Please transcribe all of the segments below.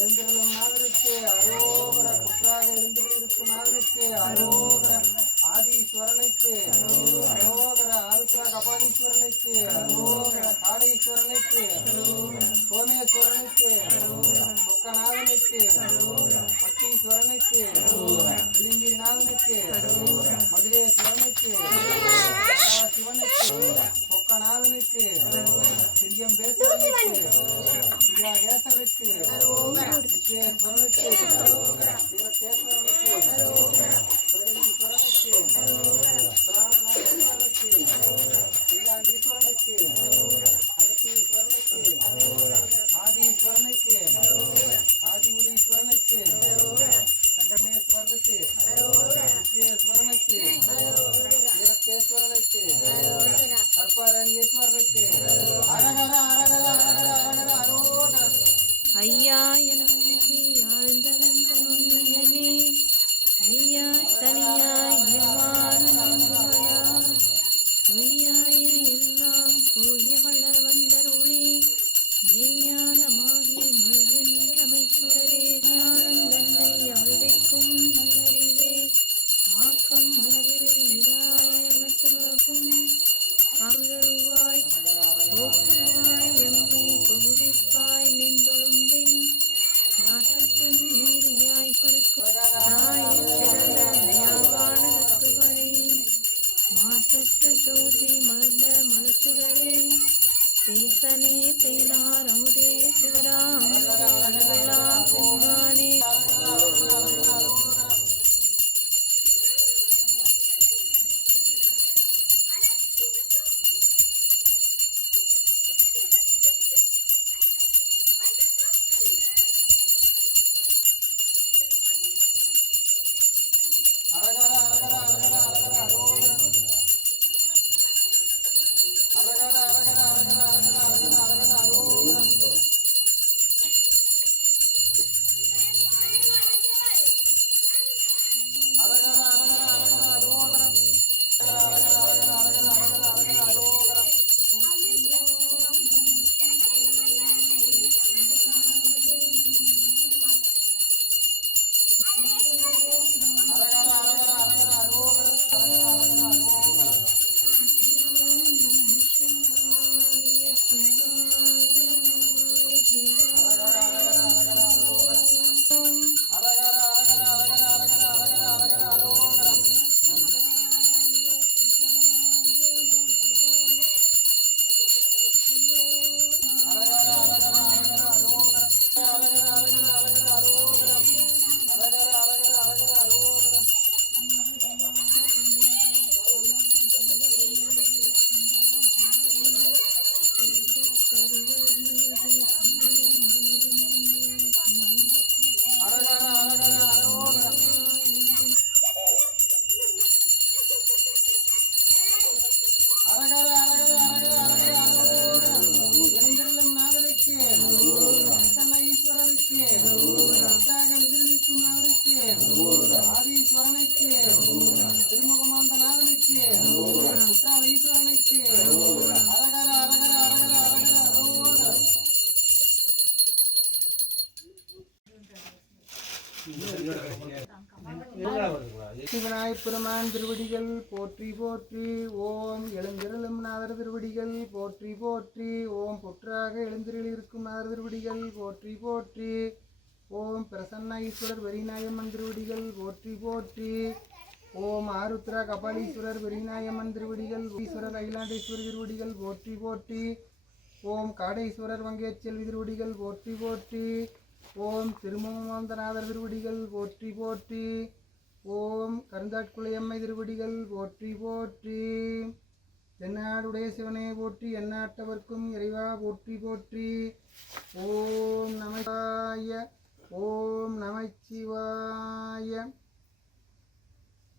எழுந்திருளும் நாதருக்கு அரோகர, குற்றாக எழுந்திருக்கும் நாதருக்கு அரோகர, ஆதீஸ்வரனுக்கு அரோகர, ஆருத்ரா கபாலீஸ்வரனுக்கு அரோகர, காடீஸ்வரனுக்கு சோமேஸ்வரனுக்கு சொக்கநாதனுக்கு பட்டீஸ்வரனுக்கு விளிங்கிரிநாதனுக்கு மதுரேஸ்வரனுக்கு சிவனுக்கு சொக்கநாதனுக்கு சிரியம்பேஸ்வரனுக்கு சிரியாகேசருக்கு விஸ்வேஸ்வரனுக்கு சிவகேஸ்வரனுக்கு பிரகதீஸ்வரனுக்கு பிராணநாதீஸ்வரனுக்கு ஈலாண்டீஸ்வரனுக்கு அகத்தீஸ்வரனுக்கு ஆதீஸ்வரனுக்கு ஆதிபுரீஸ்வரனுக்கு சங்கமேஸ்வரனுக்கு விஸ்வேஸ்வரனுக்கு வீரத்தேஸ்வரனுக்கு கற்பரங்கேஸ்வரனுக்கு அரகர அரகர அரகர அரகர அரோகர. ஐயா எனக்கு ஆழ்ந்தவந்த நுண்ணியனே நீயாய் தனியாய் எவ்வாறுகளா பொய்யாய எல்லாம் போயவள வந்தருளி மெய்ஞானமாகி மலர்கின்றமை சுடரே ஞானம் தன்னை அழிவைக்கும் நல்லறிவே ஆக்கம் அளவிரு இதாய மற்றலகும் அருவாய் போக்குவாய் எம்மை புகுவிப்பாய் நின்றொழும்பின் நாட்டத்தின் நேரியாய் பருக்கும் சிறந்த தயாவான தத்துவனே மாசற்ற ஜோதி மலர்ந்த மலச்சுடரே தேசனே தேனார் அமுதே சிவராமல்லா பெருமானே அரகர அரகர அரகர அரகர அரோகர. அரகர அரகர அரகர அரகர அரகர அரகர அரோகர. அரகர அரகர அரகர அரோகர. அரகர அரகர அரகர அரகர அரகர அரோகர. அரகர அரகர அரகர அரோகர. அரகர அரகர அரோகர. எழுந்திருளும் நாதருக்கு ஈஸ்வரருக்கு எழுந்திருக்கும் நாதருக்கு ஆதீஸ்வரனுக்கு திருமுகமாந்த நாதனுக்கு குற்றால ஈஸ்வரனுக்கு அரகர அரகர அரகர அரகர அரோகர. சிவனாய் பெருமான் திருவடிகள் போற்றி போற்றி. ஓம் எழுந்திருளும் நாதர் திருவடிகள் போற்றி போற்றி. ஓம் புற்றாக எழுந்திருக்கும் நாதர் திருவடிகள் போற்றி போற்றி. ஓம் பிரசன்ன ஈஸ்வரர் வெறிநாயம்மன் திருவடிகள் போற்றி போற்றி. ஓம் ஆருத்ரா கபாலீஸ்வரர் வெறிநாயம்மன் திருவடிகள் ஈஸ்வரர் அகிலாண்டேஸ்வரர் திருவடிகள் போற்றி போற்றி. ஓம் காடேஸ்வரர் வங்கேச்செல்வி திருவடிகள் போற்றி போற்றி. ஓம் திருமுகமாந்தநாதர் திருவடிகள் போற்றி போற்றி. ஓம் கருந்தாட்குளையம்மை திருவடிகள் போற்றி போற்றி. தென்னாடுடைய சிவனே போற்றி, எந்நாட்டவர்க்கும் இறைவா போற்றி போற்றி. ஓம் நமச்சிவாய, ஓம் நமச்சிவாய.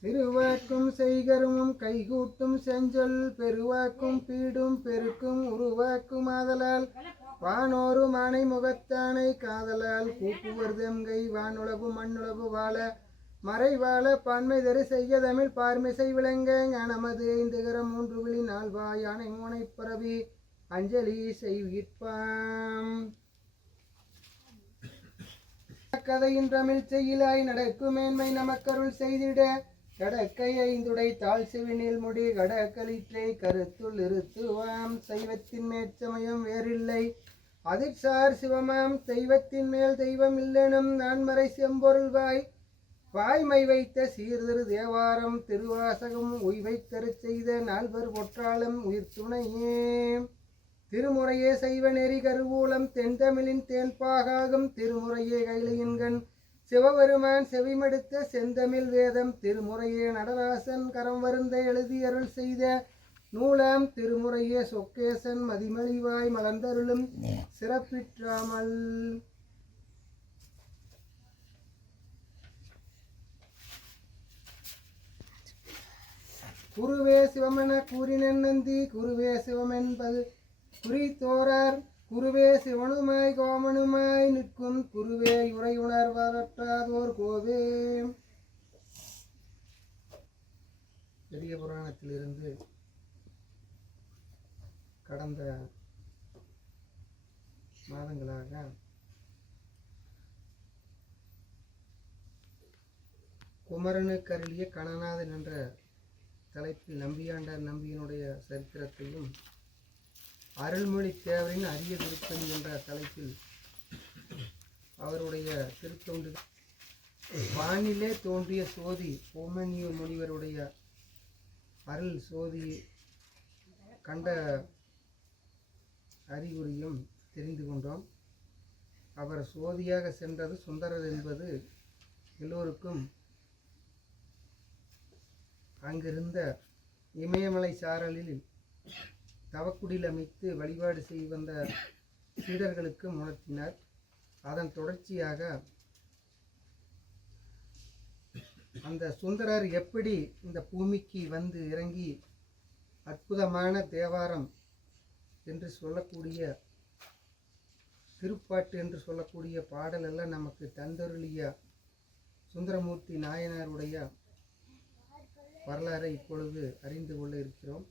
திருவாக்கும் செய்கருமும் கைகூட்டும் செஞ்சொல் பெருவாக்கும் பீடும் பெருக்கும் உருவாக்கும் ஆதலால் வானோரு மானை முகத்தானை காதலால் கூப்புவர்தம்கை வானுளவு மண்ணுளவு வாழ மறைவாழ பான்மை தரு செய்ய தமிழ் பார்மிசை விளங்க ஞானமது ஐந்துகரம் 3 விழி 4 வாய் யானை மூனை பரவி அஞ்சலி செய்விப்பாம். கதையின் தமிழ் செய்யிலாய் நடக்கும் மேன்மை நமக்கருள் செய்திட கடற்கை ஐந்துடை தாழ் செவினில் முடி கடற்களிற்றை கருத்துள் இருத்துவாம். சைவத்தின் மேற்சமயம் வேறில்லை அதிர்சார் சிவமாம். தெய்வத்தின் மேல் தெய்வம் இல்லெனும் நான்மறை செம்பொருள்வாய் வாய்மை வைத்த சீர்திரு தேவாரம் திருவாசகம் உய்வை தருச் செய்த நால்வர் பொற்றாளம் உயிர் துணையே. திருமுறையே சைவ நெறி கருவூலம் தென்தமிழின் தேன்பாகாகும் திருமுறையே கைலையின்கண் சிவபெருமான் செவிமடுத்த செந்தமிழ் வேதம் திருமுறையே நடராசன் கரம் வருந்த எழுதி அருள் செய்த நூலாம் திருமுறையே சொக்கேசன் மதிமலிவாய் மலர்ந்தருளும் சிறப்பிற்றாமல். குருவே சிவமென கூறினன் நந்தி குருவே சிவமென்பது குறித்தோரார் குருவே சிவனுமாய் கோமனுமாய் நிற்கும் குருவே உரை உணர்வற்றாதோர் கோவே. பெரிய புராணத்திலிருந்து கடந்த மாதங்களாக குமரனுக்கு அருளிய கணநாதன் என்ற தலைப்பில் நம்பியாண்டார் நம்பியினுடைய சரித்திரத்தையும் அருள்மொழி தேவரின் அரிய திருப்பணி என்ற தலைப்பில் அவருடைய திருத்தொண்டு வானிலே தோன்றிய சோதி ஓமன்யு முனிவருடைய அருள் சோதி கண்ட அறிகுறியும் தெரிந்து கொண்டோம். அவர் சோதியாக சென்றது சுந்தரர் என்பது எல்லோருக்கும் அங்கிருந்த இமயமலை சாரலில் தவக்குடில் அமைத்து வழிபாடு செய்து வந்த சீடர்களுக்கு உணர்த்தினார். அதன் தொடர்ச்சியாக அந்த சுந்தரர் எப்படி இந்த பூமிக்கு வந்து இறங்கி அற்புதமான தேவாரம் என்று சொல்லக்கூடிய திருப்பாட்டு என்று சொல்லக்கூடிய பாடல் எல்லாம் நமக்கு தந்தருளிய சுந்தரமூர்த்தி நாயனாருடைய வரலாறை இப்பொழுது அறிந்து கொள்ள இருக்கிறோம்.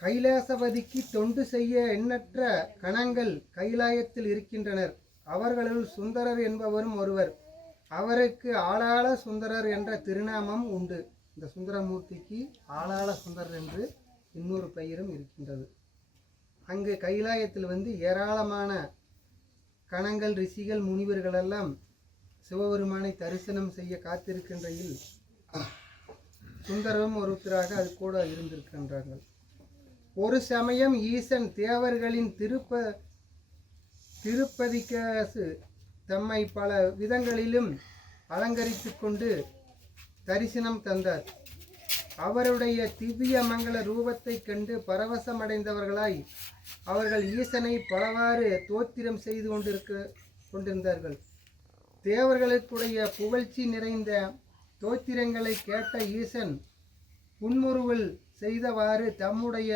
கைலாசபதிக்கு தொண்டு செய்ய எண்ணற்ற கணங்கள் கைலாயத்தில் இருக்கின்றனர். அவர்களுள் சுந்தரர் என்பவரும் ஒருவர். அவருக்கு ஆளாள சுந்தரர் என்ற திருநாமம் உண்டு. இந்த சுந்தரமூர்த்திக்கு ஆளாள சுந்தரர் என்று இன்னொரு பெயரும் இருக்கின்றது. அங்கு கைலாயத்தில் ஏராளமான கணங்கள் ரிஷிகள் முனிவர்கள் எல்லாம் சிவபெருமானை தரிசனம் செய்ய காத்திருக்கின்றையில் சுந்தரம் ஒருத்தராக அது கூட இருந்திருக்கின்றார்கள். ஒரு சமயம் ஈசன் தேவர்களின் திருப்பதிக்காசு தம்மை பல விதங்களிலும் அலங்கரித்து கொண்டு தரிசனம் தந்தார். அவருடைய திவ்ய மங்கள ரூபத்தை கண்டு பரவசமடைந்தவர்களாய் அவர்கள் ஈசனை பலவாறு தோத்திரம் செய்து கொண்டிருந்தார்கள். தேவர்களுக்குடைய புகழ்ச்சி நிறைந்த தோத்திரங்களை கேட்ட ஈசன் புன்முறுவல் செய்தவாறு தம்முடைய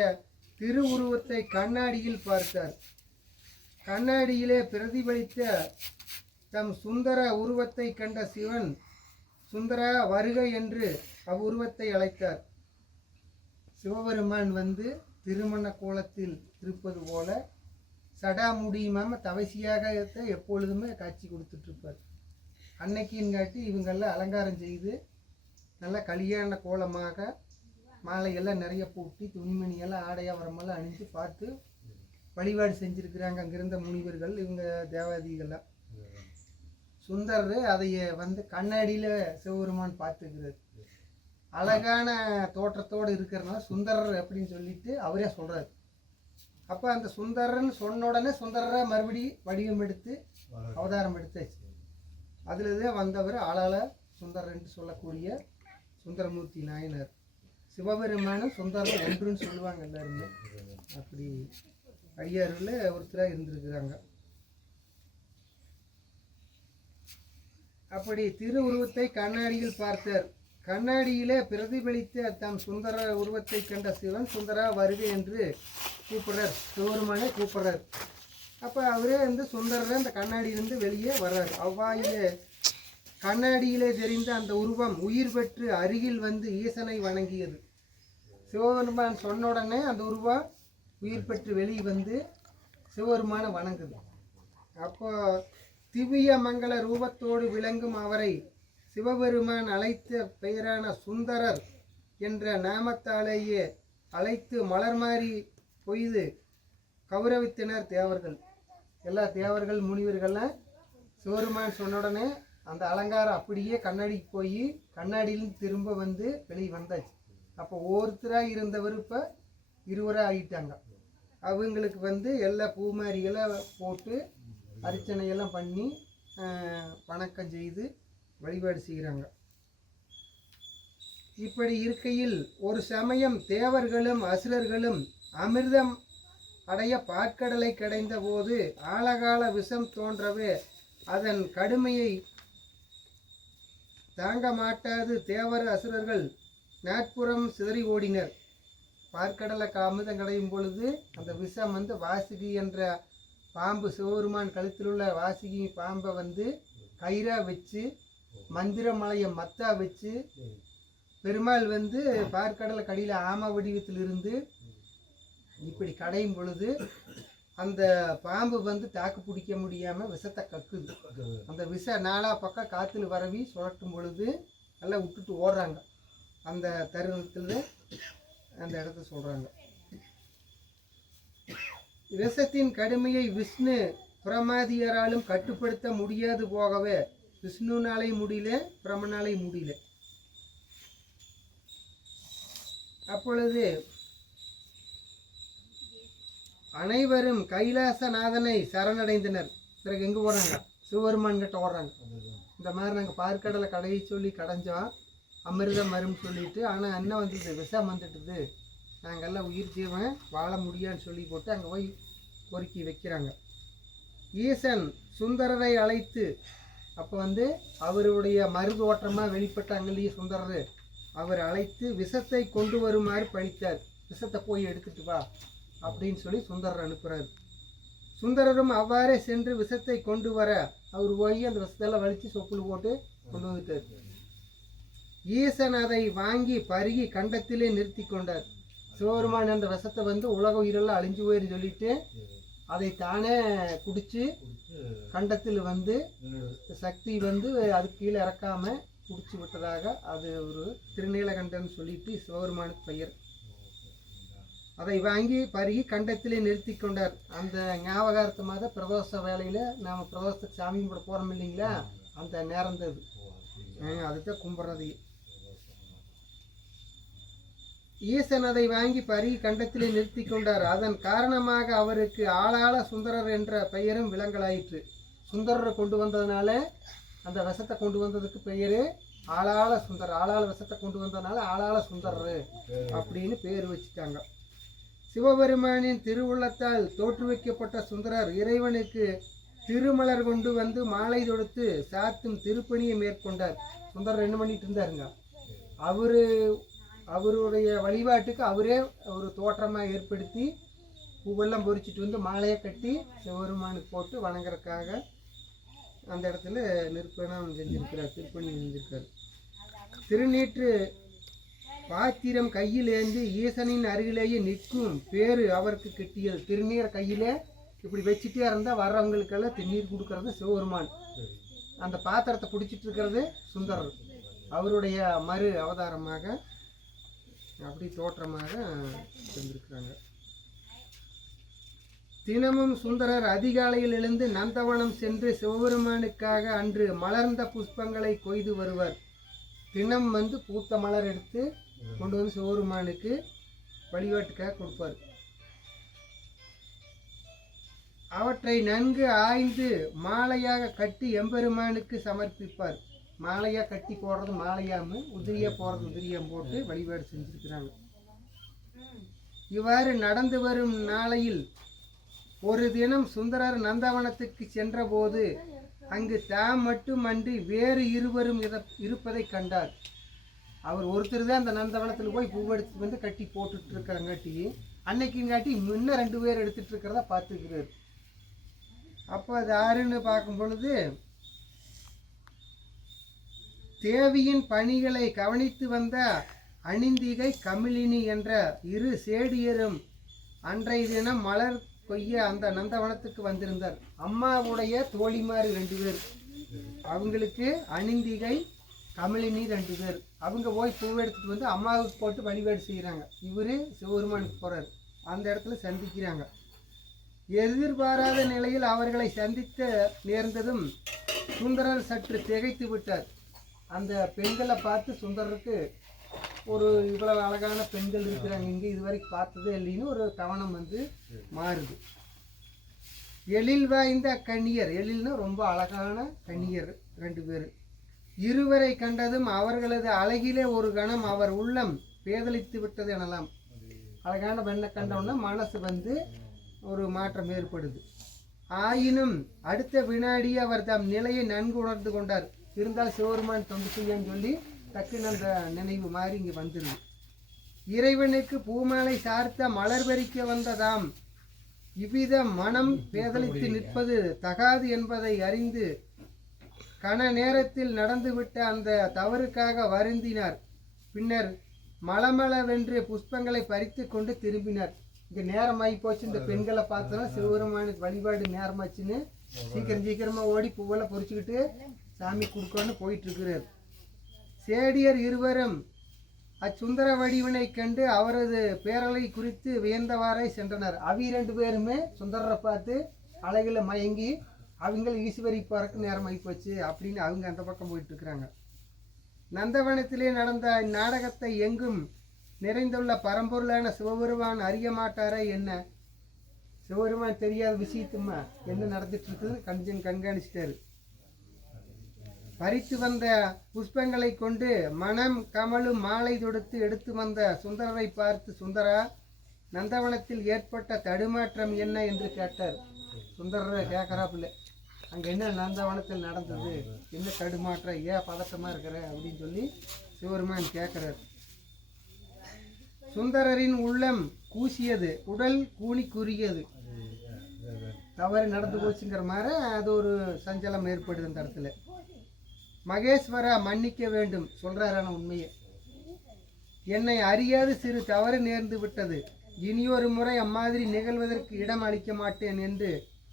திருவுருவத்தை கண்ணாடியில் பார்த்தார். கண்ணாடியிலே பிரதிபலித்த தம் சுந்தர உருவத்தை கண்ட சிவன் சுந்தரா வருக என்று அவ்வுருவத்தை அழைத்தார். சிவபெருமான் திருமண கோலத்தில் இருப்பது போல சடாமுடியுமாம தவசியாக எப்பொழுதுமே காட்சி கொடுத்துட்டு இருப்பார். அன்னைக்குன்னு காட்டி இவங்கெல்லாம் அலங்காரம் செய்து நல்ல கல்யாண கோலமாக மாலையெல்லாம் நிறைய பூட்டி துணிமணியெல்லாம் ஆடையாவரமெல்லாம் அணிஞ்சு பார்த்து வழிபாடு செஞ்சுருக்கிறாங்க அங்கிருந்த முனிவர்கள், இவங்க தேவாதிகள்லாம். சுந்தரர் அதைய கண்ணாடியில் சிவபெருமான் பார்த்துக்கிறார். அழகான தோற்றத்தோடு இருக்கிறனால சுந்தரர் அப்படின்னு சொல்லிட்டு அவரே சொல்கிறார். அப்போ அந்த சுந்தரர்னு சொன்ன உடனே சுந்தரரை மறுபடி வடிவம் எடுத்து அவதாரம் எடுத்தாச்சு. அதில் தான் வந்தவர் ஆளாள சுந்தரர் என்று சொல்லக்கூடிய சுந்தரமூர்த்தி நாயனார். சிவபெருமானும் சுந்தரர் ஒன்றுன்னு சொல்லுவாங்க எல்லாருமே. அப்படி அடியாரில் ஒருத்தராக இருந்திருக்கிறாங்க. அப்படி திரு உருவத்தை கண்ணாடியில் பார்த்தார். கண்ணாடியிலே பிரதிபலித்த தம் சுந்தர உருவத்தை கண்ட சிவன் சுந்தரா வருகை என்று கூப்பிடுறார். சிவபெருமானே கூப்பிடுறார். அப்போ அவரே சுந்தரரை அந்த கண்ணாடியிலிருந்து வெளியே வர்றார். அவ்வாயிலே கண்ணாடியிலே தெரிந்த அந்த உருவம் உயிர் பெற்று அருகில் வந்து ஈசனை வணங்கியது. சிவபெருமான் சொன்ன உடனே அந்த உருவம் உயிர் பெற்று வெளியே வந்து சிவபெருமானை வணங்குது. அப்போ திவ்ய மங்கள ரூபத்தோடு விளங்கும் அவரை சிவபெருமான் அழைத்த பெயரான சுந்தரர் என்ற நாமத்தாலேயே அழைத்து மலர் மாறி பொய்து கௌரவித்தனர் தேவர்கள். எல்லா தேவர்கள் முனிவர்கள்லாம் சிவபெருமான் சொன்ன உடனே அந்த அலங்காரம் அப்படியே கண்ணாடிக்கு போய் கண்ணாடியிலிருந்து திரும்ப வந்து வெளியே வந்தாச்சு. அப்போ ஒருத்தராக இருந்தவர் இப்போ இருவராக ஆகிட்டாங்க. அவங்களுக்கு வந்து எல்லா பூமாரிகளை போட்டு அர்ச்சனையெல்லாம் பண்ணி வணக்கம் செய்து வழிபாடு செய்கிறாங்க. இப்படி இருக்கையில் ஒரு சமயம் தேவர்களும் அசுரர்களும் அமிர்தம் அடைய பாற்கடலை கடைந்த போது ஆழகால விஷம் தோன்றவே அதன் கடுமையை தாங்க மாட்டாது தேவர் அசுரர்கள் நாட்புறம் சிதறி ஓடினர். பாற்கடலை அமிர்தம் கடையும் பொழுது அந்த விஷம் வந்து வாசுகி என்ற பாம்பு, சிவபெருமான் கழுத்தில் உள்ள வாசுகி பாம்பை வந்து கயிறாக வச்சு மந்திரமலையை மத்தா வச்சு பெருமாள் வந்து பாற்கடலை கடியில் ஆம வடிவத்தில் இருந்து இப்படி கடையும் பொழுது அந்த பாம்பு வந்து தாக்கு பிடிக்க முடியாமல் விஷத்தை கக்குது. அந்த விஷ நாலா பக்கம் காற்றுல வரவி சுழட்டும் பொழுது நல்லா விட்டுட்டு ஓடுறாங்க. அந்த தருணத்தில் அந்த இடத்த சொல்கிறாங்க. விஷத்தின் கடுமையை விஷ்ணு பிரமாதியராலும் கட்டுப்படுத்த முடியாது போகவே விஷ்ணுனாலே முடியல, பிரமனாலே முடியல. அப்பொழுது அனைவரும் கைலாசநாதனை சரணடைந்தனர். பிறகு எங்கே போகிறாங்க? சிவபெருமான் கிட்ட ஓடுறாங்க. இந்த மாதிரி நாங்கள் பாற்கடலை கடையை சொல்லி கடைஞ்சோம், அமிர்தம் வரும்னு சொல்லிட்டு, ஆனால் என்ன வந்தது, விஷம் வந்துட்டுது, நாங்கள்லாம் உயிர் ஜீவன் வாழ முடியான்னு சொல்லி போட்டு அங்கே போய் பொறுக்கி வைக்கிறாங்க. ஈசன் சுந்தரரை அழைத்து, அப்போ வந்து அவருடைய மருது ஓட்டமாக வெளிப்பட்டாங்க இல்லையே சுந்தரர், அவர் அழைத்து விஷத்தை கொண்டு வருமாறு பணித்தார். விஷத்தை போய் எடுத்துட்டு வா அப்படின்னு சொல்லி சுந்தரர் அனுப்புகிறார். சுந்தரரும் அவ்வாறே சென்று விஷத்தை கொண்டு வர அவர் போய் அந்த விஷத்தெல்லாம் வலித்து சொப்புள் போட்டு கொண்டு வந்துட்டார். ஈசன் அதை வாங்கி பருகி கண்டத்திலே நிறுத்தி கொண்டார். சிவபெருமான் அந்த விஷத்தை வந்து உலக உயிரெல்லாம் அழிஞ்சு போயிரு சொல்லிட்டு அதை தானே குடித்து கண்டத்தில் வந்து சக்தி வந்து அதுக்கு கீழே இறக்காமல் குடிச்சு விட்டதாக அது ஒரு திருநீலகண்டன் சொல்லிட்டு சிவபெருமானுக்கு பெயர். அதை வாங்கி பருகி கண்டத்திலே நிறுத்தி கொண்டார். அந்த ஞாபகார்த்தமாக பிரதோஷ வேலையில் நாம் பிரதோஷத்துக்கு சாமி கும்பிட போகிறோம் இல்லைங்களா, அந்த நேரம் தான் அதுதான் கும்பிட்றது. ஈசன் அதை வாங்கி பருகி கண்டத்திலே நிறுத்தி கொண்டார். அதன் காரணமாக அவருக்கு ஆளாள சுந்தரர் என்ற பெயரும் விளங்கலாயிற்று. சுந்தரரை கொண்டு வந்ததுனால அந்த விஷத்தை கொண்டு வந்ததுக்கு பெயர் ஆளாள சுந்தரர். ஆளாள விஷத்தை கொண்டு வந்ததுனால ஆளாள சுந்தரர் அப்படின்னு பேர் வச்சுட்டாங்க. சிவபெருமானின் திருவுள்ளத்தால் தோற்றுவிக்கப்பட்ட சுந்தரர் இறைவனுக்கு திருமலர் கொண்டு வந்து மாலை தொடுத்து சாத்தும் திருப்பணியை மேற்கொண்டார். சுந்தரர் என்ன பண்ணிட்டு இருந்தாருங்க, அவருடைய வழிபாட்டுக்கு அவரே ஒரு தோற்றமாக ஏற்படுத்தி பூவெல்லாம் பொறிச்சிட்டு வந்து மாலையை கட்டி சிவபெருமானுக்கு போட்டு வணங்குறதுக்காக அந்த இடத்துல நிற்பனம் செஞ்சிருக்கிறார், திருப்பணி செஞ்சிருக்கார். திருநீற்று பாத்திரம் கையில் ஏந்தி ஈசனின் அருகிலேயே நிற்கும் பேரு அவருக்கு கிட்டியது. திருநீரை கையிலே இப்படி வச்சுட்டே இருந்தால் வர்றவங்களுக்கெல்லாம் திருநீர் கொடுக்கறது சிவபெருமான். அந்த பாத்திரத்தை பிடிச்சிட்டு இருக்கிறது சுந்தரர். அவருடைய மறு அவதாரமாக அப்படி தோற்றமாக செஞ்சிருக்கிறாங்க. தினமும் சுந்தரர் அதிகாலையில் எழுந்து நந்தவனம் சென்று சிவபெருமானுக்காக அன்று மலர்ந்த புஷ்பங்களை கொய்து வருவார். தினம் வந்து பூத்த மலர் எடுத்து கொண்டு வந்து சிவபெருமானுக்கு வழிபாட்டுக்காக கொடுப்பார். அவற்றை நன்கு ஆய்ந்து மாலையாக கட்டி எம்பெருமானுக்கு சமர்ப்பிப்பார். மாலையாக கட்டி போடுறது மாலையாம, உதிரியாக போடுறது உதிரியாக போட்டு வழிபாடு செஞ்சுருக்கிறாங்க. இவ்வாறு நடந்து வரும் நாளையில் ஒரு தினம் சுந்தரர் நந்தவனத்துக்கு சென்றபோது அங்கு தாம் மட்டுமன்றி வேறு இருவரும் இருப்பதை கண்டார். அவர் ஒருத்தர் தான் அந்த நந்தவனத்தில் போய் பூவெடுத்து வந்து கட்டி போட்டுட்டு இருக்கிறங்காட்டி அன்னைக்குங்காட்டி இன்னும் 2 பேர் எடுத்துட்டு இருக்கிறதா பார்த்துக்கிறார். அப்போ அது யாருன்னு பார்க்கும் பொழுது தேவியின் பணிகளை கவனித்து வந்த அணிந்திகை கமிலினி என்ற இரு சேடியரும் அன்றைய தினம் மலர் கொய்ய அந்த நந்தவனத்துக்கு வந்திருந்தார். அம்மாவுடைய தோழிமார் 2 பேர், அவங்களுக்கு அணிந்திகை கமலினி 2 பேர். அவங்க போய் பூ எடுத்துட்டு வந்து அம்மாவுக்கு போட்டு வழிபாடு செய்கிறாங்க. இவர் சிவபெருமானுக்கு போகிறார். அந்த இடத்துல சந்திக்கிறாங்க. எதிர்பாராத நிலையில் அவர்களை சந்தித்த நேர்ந்ததும் சுந்தரர் சற்று திகைத்து விட்டார். அந்த பெண்களை பார்த்து சுந்தரருக்கு ஒரு இவ்வளவு அழகான பெண்கள் இருக்கிறாங்க இங்கே இதுவரைக்கும் பார்த்ததே இல்லைன்னு ஒரு கவனம் வந்து மாறுது. எழில் வாய்ந்த கன்னியர், எழில்னா ரொம்ப அழகான கன்னியர் 2 பேர். இருவரை கண்டதும் அவர்களது அழகிலே ஒரு கணம் அவர் உள்ளம் பேதலித்து விட்டது எனலாம். அழகான பெண்ணை கண்டவுடனே மனசு வந்து ஒரு மாற்றம் ஏற்படுது. ஆயினும் அடுத்த வினாடி அவர் தம் நிலையை நன்கு உணர்ந்து கொண்டார். இருந்தால் சிவபெருமான் தொண்டு செய்யன்னு சொல்லி டக்குன்னு அந்த நினைவு மாதிரி இங்கே வந்துடுது. இறைவனுக்கு பூமாலை சார்த்த மலர் பறிக்க வந்ததாம் இவ்வித மனம் பேதலித்து நிற்பது தகாது என்பதை அறிந்து கன நேரத்தில் நடந்துவிட்ட அந்த தவறுக்காக வருந்தினார். பின்னர் மலமளவென்று புஷ்பங்களை பறித்து கொண்டு திரும்பினார். இங்கே நேரமாகி போச்சு, இந்த பெண்களை பார்த்தோன்னா சிவபெருமானுக்கு வழிபாடு நேரமாச்சுன்னு சீக்கிரமாக ஓடி பூவெல்லாம் பொறிச்சுக்கிட்டு சாமி கொடுக்கணும்னு போயிட்டுருக்கிறார். சேடியர் இருவரும் அச்சுந்தர வடிவினை கண்டு அவரது பேரலை குறித்து வியந்தவாறே சென்றனர். 2 பேருமே சுந்தரரை பார்த்து அழகில் மயங்கி அவங்க ஈஸ்வரி போறக்கு நேரம் ஆகி போச்சு அப்படின்னு அவங்க அந்த பக்கம் போயிட்டு இருக்கிறாங்க. நந்தவனத்திலே நடந்த இந்நாடகத்தை எங்கும் நிறைந்துள்ள பரம்பொருளான சிவபெருமான் அறிய மாட்டாரா என்ன? சிவபெருமான் தெரியாத விஷயத்துமா என்ன நடந்துட்டு இருக்குது கண்காணிச்சிட்டாரு. பறித்து வந்த புஷ்பங்களை கொண்டு மனம் கமலும் மாலை தொடுத்து எடுத்து வந்த சுந்தரரை பார்த்து, சுந்தரா, நந்தவனத்தில் ஏற்பட்ட தடுமாற்றம் என்ன என்று கேட்டார். சுந்தரரை கேட்குறாப்புல, அங்கே என்ன நந்தவனத்தில் நடந்தது, என்ன தடுமாற்றம், ஏன் பதட்டமாக இருக்கிற அப்படின்னு சொல்லி சிவபெருமான் கேட்குறார். சுந்தரரின் உள்ளம் கூசியது, உடல் கூனி குறியது. தவறு நடந்து போச்சுங்கிற மாதிரி அது ஒரு சஞ்சலம் ஏற்படுது அந்த இடத்துல. மகேஸ்வரா, மன்னிக்க வேண்டும் சொல்றாரான உண்மையை. என்னை அறியாது சிறு தவறு நேர்ந்து விட்டது. இனியொரு முறை அம்மாதிரி நிகழ்வதற்கு இடம் அளிக்க மாட்டேன் என்று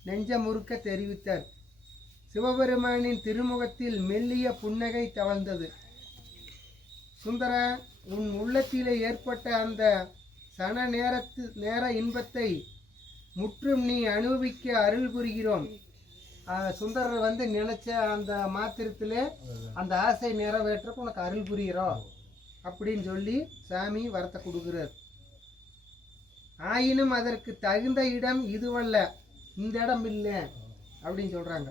நெஞ்சமுறுக்க தெரிவித்தார். சிவபெருமானின் திருமுகத்தில் மெல்லிய புன்னகை தவழ்ந்தது. சுந்தரா, உன் உள்ளத்திலே ஏற்பட்ட அந்த சன நேர இன்பத்தை முற்றும் நீ அனுபவிக்க அருள் புரிகிறோம். சுந்தரர் வந்து நினைச்ச அந்த மாத்திரத்திலே அந்த ஆசை நிறைவேற்றக்கு உனக்கு அருள் புரிகிறோம் அப்படின்னு சொல்லி சாமி வரத்தை கொடுக்குறார். ஆயினும் அதற்கு தகுந்த இடம் இதுவல்ல, இந்த இடம் இல்லை அப்படின்னு சொல்றாங்க.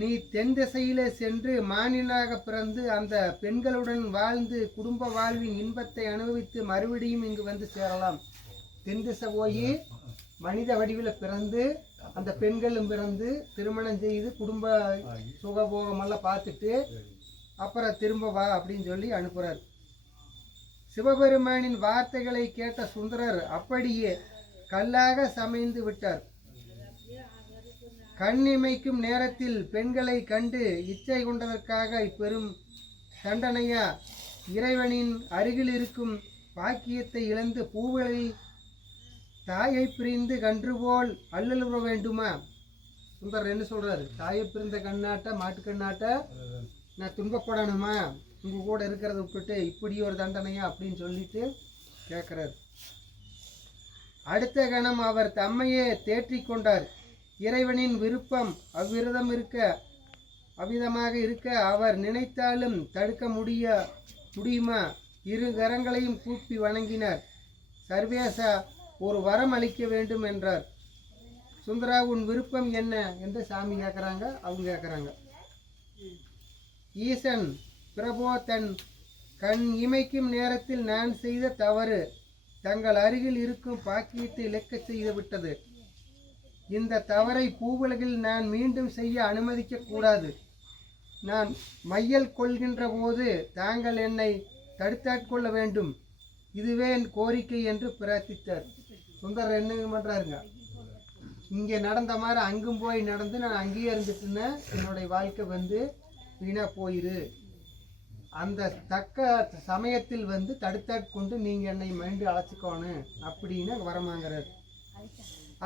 நீ தென் திசையிலே சென்று மானினாக பிறந்து அந்த பெண்களுடன் வாழ்ந்து குடும்ப வாழ்வின் இன்பத்தை அனுபவித்து மறுபடியும் இங்கு வந்து சேரலாம். தென் திசை போய் மனித வடிவில் பிறந்து அந்த பெண்களும் பிறந்து திருமணம் செய்து குடும்ப சுகபோகமெல்லாம் பார்த்துட்டு அப்புறம் திரும்ப வா அப்படின்னு சொல்லி அனுப்புகிறார். சிவபெருமானின் வார்த்தைகளை கேட்ட சுந்தரர் அப்படியே கல்லாக சமைந்து விட்டார். கண்ணிமைக்கும் நேரத்தில் பெண்களை கண்டு இச்சை கொண்டதற்காக இப்பெரும் தண்டனையா? இறைவனின் அருகில் இருக்கும் பாக்கியத்தை இழந்து பூவலை தாயை பிரிந்து கன்று போல் அல்லலுற வேண்டுமா? சுந்தரர் என்ன சொல்றாரு? தாயை பிரிந்த கண்ணாட்ட மாட்டுக்கண்ணாட்ட நான் துன்பப்படணுமா உங்க கூட இருக்கிறத விட்டுட்டு, இப்படி ஒரு தண்டனையா அப்படின்னு சொல்லிட்டு கேட்கிறார். அடுத்த கணம் அவர் தம்மையே தேற்றிக் கொண்டார். இறைவனின் விருப்பம் அவ்விதமாக இருக்க அவர் நினைத்தாலும் தடுக்க முடியுமா? இரு கரங்களையும் கூப்பி வணங்கினார். சர்வேசா, ஒரு வரம் அளிக்க வேண்டும் என்றார். சுந்தரா, உன் விருப்பம் என்ன என்று சாமி கேட்குறாங்க. அவங்க கேட்குறாங்க, ஈசன் பிரபோ, தன் கண் இமைக்கும் நேரத்தில் நான் செய்த தவறு தங்கள் அருகில் இருக்கும் பாக்கியத்தை இழக்க செய்து விட்டது. இந்த தவறை பூவுலகில் நான் மீண்டும் செய்ய அனுமதிக்க கூடாது. நான் மையல் கொள்கின்ற போது தாங்கள் என்னை தடுத்தாட்கொள்ள வேண்டும். இதுவே என் கோரிக்கை என்று பிரார்த்தித்தார். சுந்தரர் என்ன பண்ணுறாருங்க, இங்கே நடந்த மாதிரி அங்கும் போய் நடந்து நான் அங்கேயே இருந்துட்டுன்னா என்னுடைய வாழ்க்கை வந்து வீணாக போயிரு அந்த தக்க சமயத்தில் வந்து தடுத்தாட்கொண்டு நீங்கள் என்னை மீண்டு அழைச்சிக்கோணும் அப்படின்னு வரமாங்கிறார்.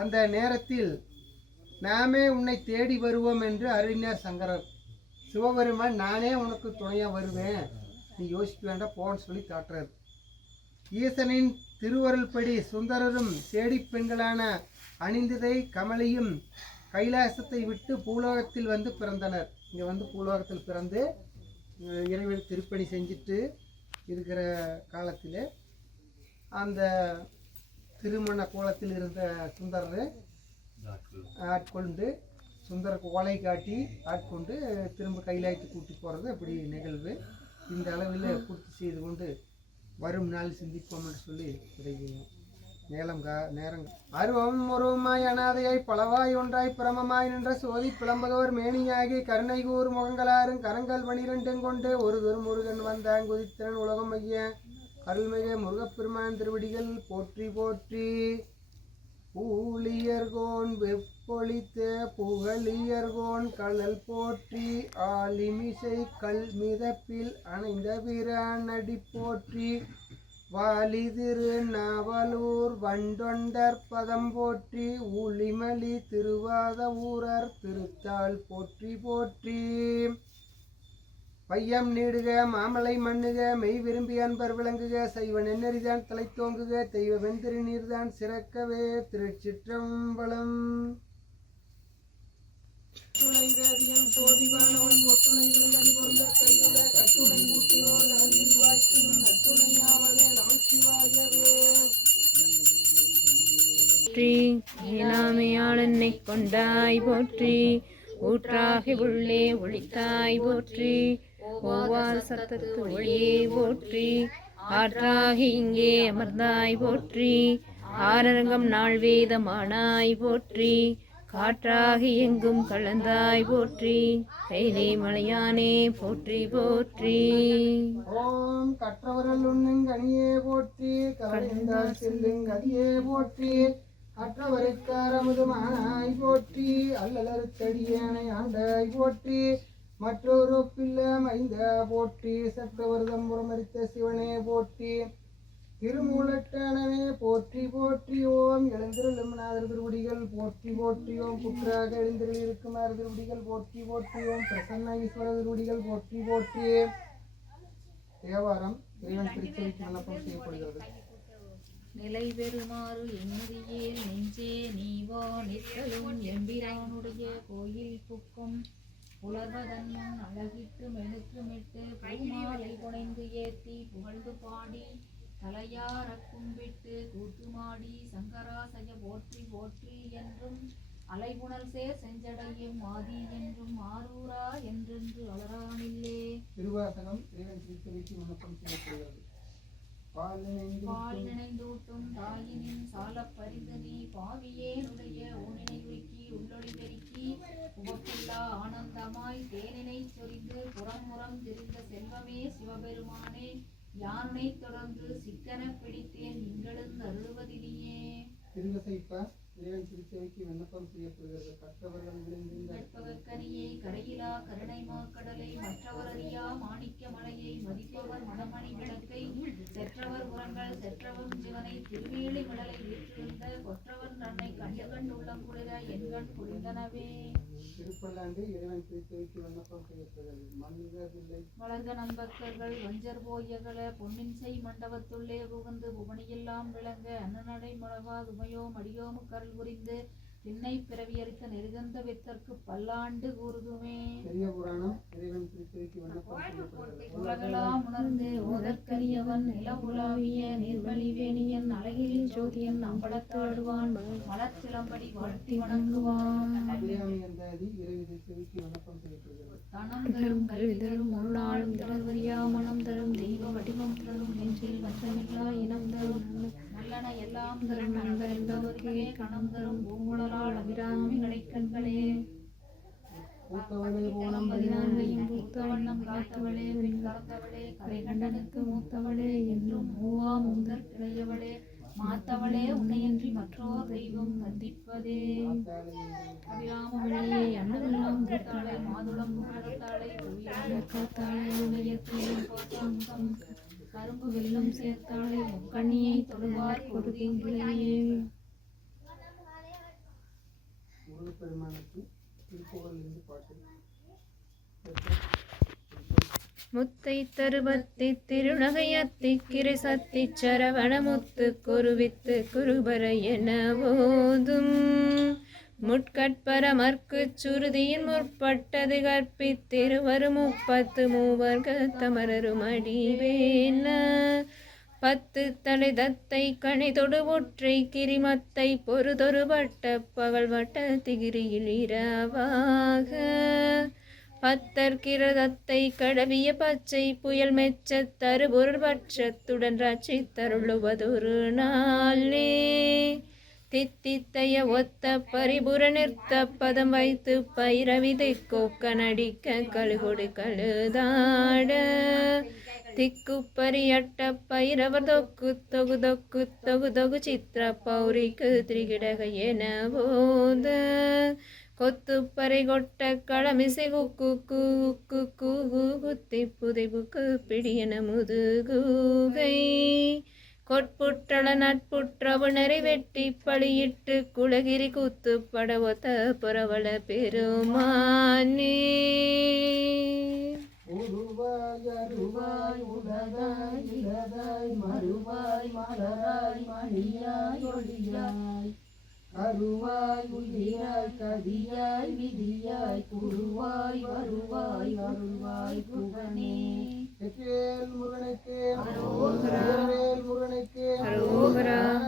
அந்த நேரத்தில் நாமே உன்னை தேடி வருவோம் என்று அறிஞர் சங்கரர். சிவபெருமான் நானே உனக்கு துணையாக வருவேன், நீ யோசிக்க வேண்டாம் போன்னு சொல்லி காட்டுறார். ஈசனின் திருவருள்படி சுந்தரரும் சேடி பெண்களான அணிந்ததை கமலியும் கைலாசத்தை விட்டு பூலோகத்தில் வந்து பிறந்தனர். இங்கே வந்து பூலோகத்தில் பிறந்து இறைவன் திருப்பணி செஞ்சுட்டு இருக்கிற காலத்தில் அந்த திருமண கோலத்தில் இருந்த சுந்தரரை ஆட்கொண்டு சுந்தருக்கு ஓலை காட்டி ஆட்கொண்டு திரும்ப கைலாயத்தை கூட்டி போகிறது அப்படி நிகழ்வு. இந்த அளவில் பூர்த்தி செய்து கொண்டு வரும் நாள் சிந்திப்போம் என்று சொல்லி விடைகிறோம். நேரம் அருவம் உருவமாய் அனாதையாய் பலவாய் ஒன்றாய் பிரமமாய் நின்ற சோதி பிளம்பகவர் மேனியாகி கருணை கூறு முகங்களாரும் கரங்கள் 12 கொண்டு ஒரு முருகன் வந்தான் குதித்திரன் உலகம் ஐய அருள்மிக முருகப்பெருமான் திருவடிகள் போற்றி போற்றி. பூலியர்கோன் வெப்பொழித்த புகழியர்கோன் கழல் போற்றி ஆலிமிசை கல் மிதப்பில் அணைந்த பிரான் அடி போற்றி. வாலி திரு நாவலூர் வண்டொண்டர் பதம் போற்றி ஊழிமலி திருவாத ஊரர் திருத்தாள் போற்றி போற்றி. பையம் நீடுக மாமலை மண்ணுக மெய் விரும்பி அன்பர் விளங்குக சைவ நென்னறிதான் தலை தோங்குக தெய்வ வெந்திரி நீர்தான் சிறக்கவே. திருச்சிற்றம்பலம். துணை வேதியன் சோதிவானவன் ஒத்துணை விருந்தடி பொருந்த கையுட கட்டுடை ஊட்டியோர் நலனில் வாய்க்கும் நத்துணையாவதே நமச்சிவாயவே. போற்றி இனாமையால் என்னை கொண்டாய் போற்றி ஊற்றாகி உள்ளே ஒளித்தாய் போற்றி ஒவ்வாறு சத்தத்து ஒளியே போற்றி ஆற்றாகி இங்கே அமர்ந்தாய் போற்றி ஆரரங்கம் நாள் வேதமானாய் போற்றி காற்றாகி எங்கும் கலந்தாய் போற்றி கைலே மலையானே போற்றி போற்றி. ஓம் கற்றவர்கள் உண்ணுங்கனியே போற்றி கலைந்தால் செல்லுங்கதியே போற்றி அற்றவருக்காரமுதுமானாய் போற்றி அல்லலருத்தடியேனை ஆண்டாய் போற்றி மற்றொரு பிள்ளை மைந்த போற்றி சற்றவர்தம் புறமரித்த சிவனே போற்றி திருமூலட்டானவே போற்றி போற்றி. ஓம் எழுந்திருளும் நாதர் திருவடிகள் போற்றி போற்றி. ஓம் புற்றாக எழுந்திருள் இருக்குமாறு திருவடிகள் போற்றி போற்றி. ஓம் பிரசன்ன ஈஸ்வர திருவடிகள் போற்றி போற்றி. தேவாரம் இறைவன் திருச்செவிக்கு விண்ணப்பம் செய்யப்படுகிறது. நிலை பெறுமாறு எண்ணுதியே நெஞ்சே நீவா நித்தலும் எம்பிரானுடைய கோயில் புக்கும் புலர்வதன் முன் அழகிட்டு மெழுக்குமிட்டு பூமாலை புனைந்து ஏத்தி புகழ்ந்து பாடி தலையார கும்பிட்டு கூத்துமாடி சங்கராசய போற்றி போற்றி என்றும் அலைபுணல் சேர் செஞ்சடையும் ஆதி என்றும் ஆரூரா என்றென்று அலரானில்லே. திருவாசகம் இறைவன் திருச்செவிக்கு விண்ணப்பம் செய்யப்படுகிறது. பால் நினைந்தூட்டும் தாயினின் சால பரிந்து நீ பாவியேனுடைய ஊனினை உருக்கி உள்ளொளி பெருக்கி உவப்பில்லா ஆனந்தமாய் தேனினை சொரிந்து புறமுறம் திரிந்த செல்வமே சிவபெருமானே யானை தொடர்ந்து சிக்கன பிடித்தேன் நீங்களும் அருள்வதிலேயே. திருவசைப்பா இறைவன் திருச்செவிக்கு விண்ணப்பம் செய்யப்படுகிறது. கற்றவர்கள் கற்பகக்கனியை கரையிலா கருணை மாக்கடலை மற்றவர் அறியா மாணிக்க மலையை மதிப்பவர் மணமணி விளக்கை செற்றவர் உரங்கள் செற்றவம் சிவனை திருவேலி மடலை வீற்றிருந்த கொற்றவன் தன்னை கண்டு உள்ளம் குளிர எண்கண் குளிர்ந்தனவே. திருப்பல்லாண்டு இறைவன் திருச்செவிக்கு விண்ணப்பம் செய்யப்படுகிறது. மன்னிகவில்லை வளர்க நண்பர்கள் வஞ்சர் போயகல பொன்னின் செய் மண்டபத்துள்ளே புகுந்து புவனியெல்லாம் விளங்க அன்னநடை முழவா துமையோ மடியோமு கருள் புரிந்து திண்ணை பிறவியறுத்த நெருகந்த வித்தற்கு பல்லாண்டு கூறுதுமே. பெரிய புராணம் இறைவன் திருச்செவிக்கு விண்ணப்பம் செய்யப்படுகிறது. உலகெல்லாம் உணர்ந்து ஓதற்கரியவன் நிலம் உலாவிய நீர்வழிவேணியன் அழகில் ஜோதியன் அம்பலத்தாடுவான் மலர்ச்சிலம்படி வாழ்த்தி வணங்குவான். அபிராமி அந்தாதி இறைவன் திருச்செவிக்கு விண்ணப்பம் செய்யப்படுகிறது. தனம் தரும் கல்வி தரும் முன்னாளும் தளர்வரியா மனம் தரும் தெய்வ வடிவம் தரும் நெஞ்சில் வசமில்லா இனம் தரும் நல்லன எல்லாம் தரும் நண்பர் என்பவருக்கே கணம் தரும் பூங்குழலால் அபிராமி கடைக்கண்களே. பூத்தவளே போனம் 14 பூத்த வண்ணம் காத்தவளே பின் கலந்தவளே கரை கண்டனுக்கு மூத்தவளே என்றும் மூவா மூந்தற் கிளையவளே மாத்தவளே உன்னையன்றி மற்றோர் தெய்வம் சந்திப்பதே. அபிராமவழியே அண்ணெல்லாம் பூத்தாளை மாதுளம் புகழ்த்தாளை கரும்பு வெள்ளம் சேர்த்தாலே கண்ணியை தொடுவார் கொடுக்கின்றையே. முருகப்பெருமானுக்கு திருப்புகழிலிருந்து பாட்டு. முத்தை தருவத்தி திருநகையத்தி கிரைசத்தி சரவணமுத்து குருவித்து குருபர என போதும் முட்கட்பரமர்க்கு சுருதியின் முற்பட்டது கற்பித்திருவரு 30 மூவர்க தமரரும் அடிவேன 10 தலை தத்தை கணை தொடு ஒற்றை கிரிமத்தை பொறுதொரு வட்ட பகல் வட்ட திகிரியில் இரவாக 10 கிரதத்தை கடவிய பச்சை புயல் மெச்ச தருபொருள் பட்சத்துடன் ரட்சி தருளுவதொரு நாளே தித்தித்தைய ஒத்த பரிபுர நிறுத்த பதம் வைத்து பைரவிதை கோக்க நடிக்க கழுகொடு கழுதாட திக்குப்பரியட்ட பைரவர் தொக்கு தொகு தொக்கு தொகு தொகு சித்திர பௌரிக்கு திரிகிடக என போத கொத்துப்பறை கொட்ட களமிசை குக்கு கூக்கு கூகு குத்தி புதைபுக்கு பிடியன முதுகூகை கொட்புற்றள நட்புற்றவுணரை வெட்டி பழியிட்டு குலகிரி கூத்து படவொத்த புறவள பெருமானே. உருவாய் அருவாய் உலகாய் இலதாய் மறுவாய் மலராய் மணியாய் ஒளியாய் அருவாய் உயிராய் கதியாய் விதியாய் குருவாய் வருவாய் அருள்வாய் குகனே. வெற்றிவேல் முருகனுக்கு வேல் முருகனுக்கு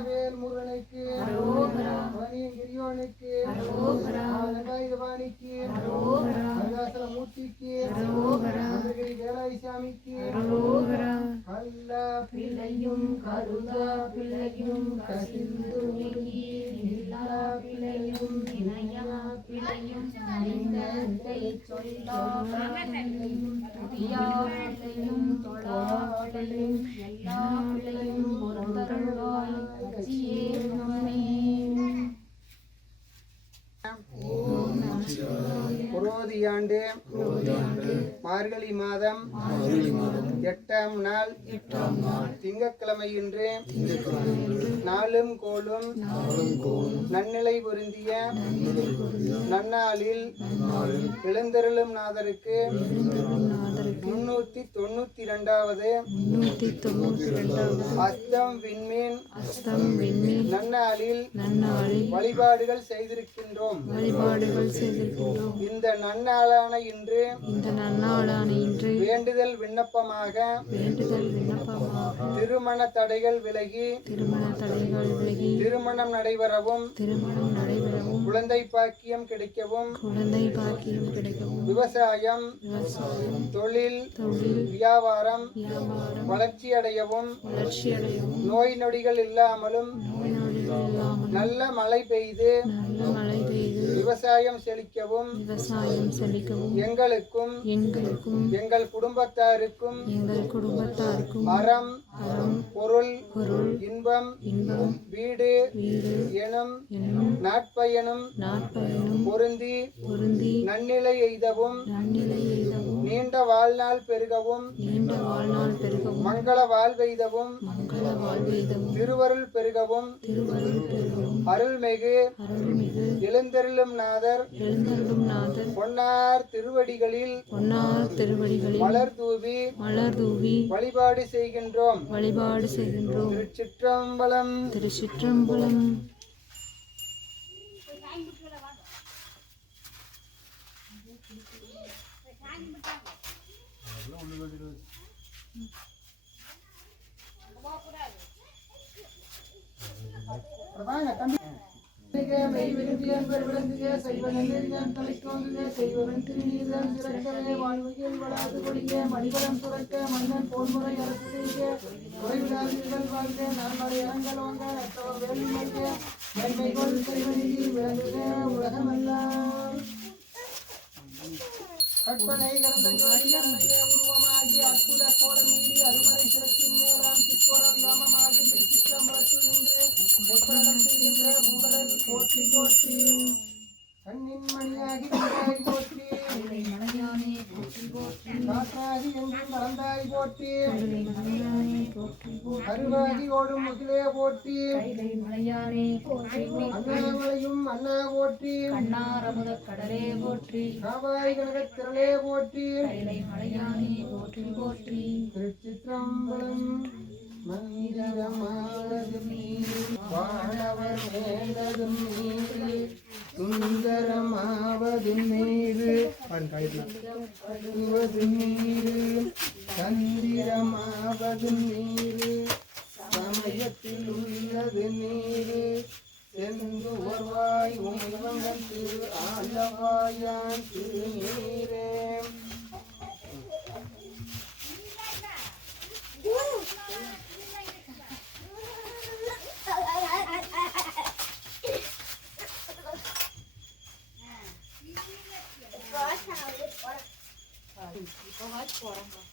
வேல் முருகனுக்கு கிரியோனுக்கு வாணிக்கு அருகாசல மூர்த்திக்கு வேலாய் சாமிக்கு கல்லா பிள்ளையும் கருதா பிள்ளையும் கசிந்து எல்லா பிள்ளையும் இணையா பிள்ளையும் நெஞ்சத்தை சொல்லா பிள்ளையும் துதியா பிள்ளையும் தொழா பிள்ளையும் எல்லா பிள்ளையும் ஒருத்தருளாய் கட்சியே நமனே. புரோதி ஆண்டு மார்கழி மாதம் 8ஆம் நாள் திங்கட்கிழமையின்று நாளும் கோளும் நன்னிலை பொருந்திய நன்னாளில் எழுந்தருளும் நாதருக்கு 392வது அஸ்தம் விண்மீன் நன்னாளில் வழிபாடுகள் செய்திருக்கின்றோம். இந்த நன்னாளான இன்று வேண்டுதல் விண்ணப்பமாக திருமண தடைகள் விலகி திருமணம் நடைபெறவும் குழந்தை பாக்கியம் கிடைக்கவும் விவசாயம் தொழில் வியாபாரம் வளர்ச்சியடையவும் நோய் நொடிகள் இல்லாமலும் நல்ல மழை பெய்து விவசாயம் செழிக்கவும் எங்களுக்கும் எங்கள் குடும்பத்தாருக்கும் அறம் பொருள் இன்பம் வீடு எனும் நாட்பயனும் பொருந்தி நன்னிலை எய்தவும் நீண்ட வாழ்நாள் பெருகவும் மங்கள வாழ்வெய்தவும் திருவருள் பெருகவும் அருள்மிகு எழுந்தருளும் நாதர் பொன்னார் திருவடிகளில் மலர் தூவி வழிபாடு செய்கின்றோம். திருச்சிற்றம்பலம். மணிபலம் சுரக்க மன்னன் போன்முறை அரசு செய்க குறைவிடாதீர்கள் வாழ்க நான்மறை அரங்கல் வாங்க வேள்வி மல்க மேன்மைகொள் செய்வனிதி விளங்குக உலகமெல்லாம். கற்பனை கடந்த ஜோதியன்மைய உருவமாகி அற்புத கோலம் மீறி அருமறை சிறப்பின் மேலாம் சிற்போர வியோமமாகி சிற்றம்பலத்தில் நின்று பொற்படம் செய்கின்ற உங்களை போற்றி போற்றி. கண்ணின் மணியாகி கண்டாய் போற்றி கைலை மலையானே போற்றி போற்றி காற்றாகி எங்கும் கலந்தாய் போற்றி கைலை மலையானே போற்றி போற்றி கருவாகி ஓடும் முகிலே போற்றி கைலை மலையானே போற்றி போற்றி அண்ணாமலையும் அண்ணா போற்றி கண்ணாரமுத கடலே போற்றி காவாய் கனகத் திரளே போற்றி கைலை மலையானே போற்றி போற்றி திருச்சிற்றம்பலம் மந்திரமாவது நீர் வானவர் மேலதும் நீர் சுந்தரமாவது நீர் படுவது நீர் சந்திரமாவது நீர் சமயத்தில் உள்ளது நீர் செந்து வருவாய் உமைவங்கள் திரு ஆண்டவாயான் திருநீரே இப்போ வாட்ச் போறாங்க